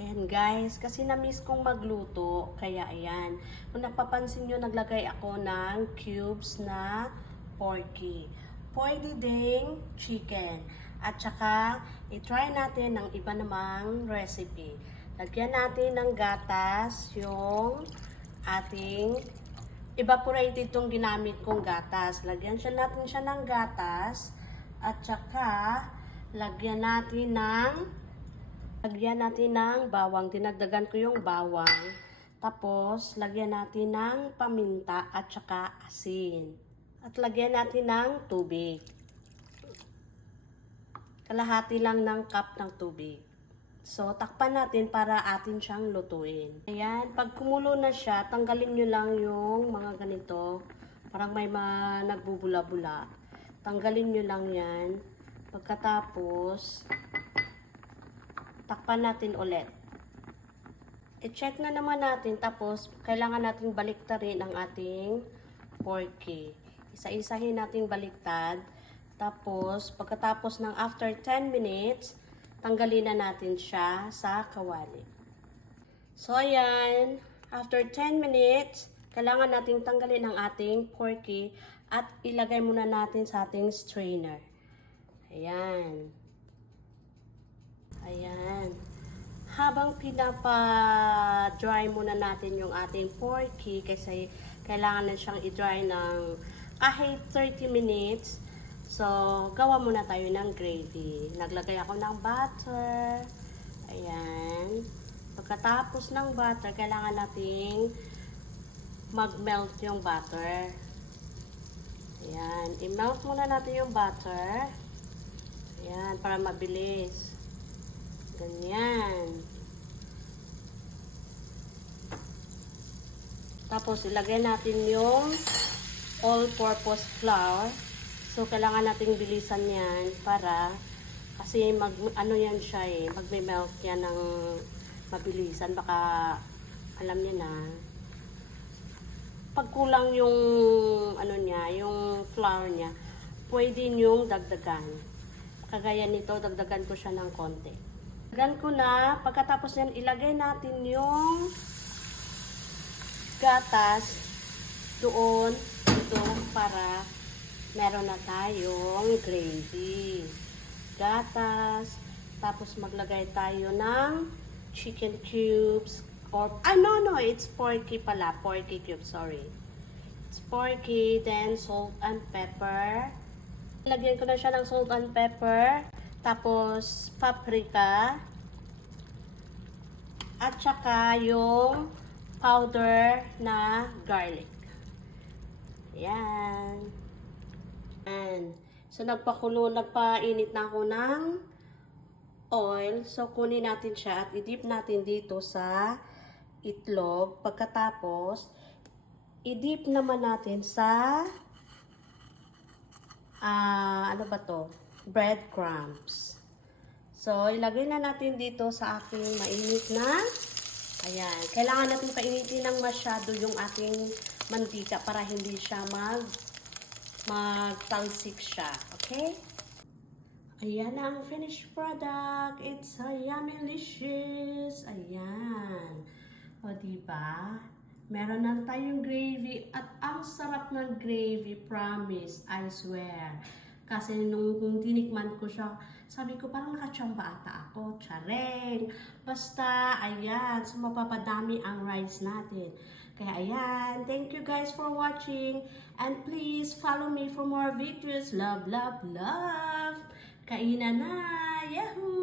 Ayan guys, kasi na-miss kong magluto, kaya ayan. Kung napapansin nyo, naglagay ako ng cubes na porky. Pwede ding chicken. At saka, i-try natin ng iba namang recipe. Lagyan natin ng gatas yung ating evaporated itong ginamit kong gatas. Natin siya ng gatas. At saka, lagyan natin ng bawang. Dinagdagan ko yung bawang. Tapos, lagyan natin ng paminta at saka asin. At lagyan natin ng tubig. Kalahati lang ng cup ng tubig. So, takpan natin para atin siyang lutuin. Ayan, pag kumulo na siya, tanggalin nyo lang yung mga ganito. Parang may nagbubula-bula. Tanggalin nyo lang yan. Pagkatapos, takpan natin ulit. I-check na naman natin, tapos kailangan natin baliktarin ang ating porky. Isa-isahin natin baliktad. Tapos, pagkatapos ng after 10 minutes, tanggalin na natin siya sa kawali. So, ayan. After 10 minutes, kailangan natin tanggalin ang ating porky at ilagay muna natin sa ating strainer. Ayan. Ayan. Habang pinapa-dry muna natin yung ating porky, kasi kailangan na siyang i-dry ng kahit 30 minutes. So, gawa muna tayo ng gravy. Naglagay ako ng butter. Ayan. Pagkatapos ng butter, kailangan nating mag-melt yung butter. Ayan. I-melt muna natin yung butter. Ayan, para mabilis. Ganyan. Tapos, ilagay natin yung all-purpose flour. So, kailangan nating bilisan yan para, kasi ano yan siya magme-melt yan ng mabilisan. Baka, alam niya na, pag kulang yung, yung flour niya, pwede nyong dagdagan. Kagaya nito, dagdagan ko siya ng konti. Dagdagan ko na, pagkatapos yan, ilagay natin yung gatas doon, dito, para meron na tayong gravy. Gatas, tapos maglagay tayo ng chicken cubes, or, no, it's porky pala, porky cubes, sorry. It's porky, then salt and pepper. Lagyan ko na siya ng salt and pepper, tapos paprika, at saka yung powder na garlic. Yan. So, nagpainit na ako ng oil. So, kunin natin siya at i-dip natin dito sa itlog. Pagkatapos, i-dip naman natin sa breadcrumbs. So, ilagay na natin dito sa ating mainit na, ayan, kailangan natin painitin ng masyado yung ating mantika para hindi siya magtalsik siya, okay? Ayan ang finished product. It's a yummy delicious. Ayan. O, diba? Meron na tayong gravy at ang sarap ng gravy, promise, I swear. Kasi nung tinikman ko siya, sabi ko parang nakachamba ata ako. Tsareng! Basta, ayan, so mapapadami ang rice natin. Kaya ayan, thank you guys for watching. And please follow me for more videos. Love, love, love! Kainan na! Yahoo!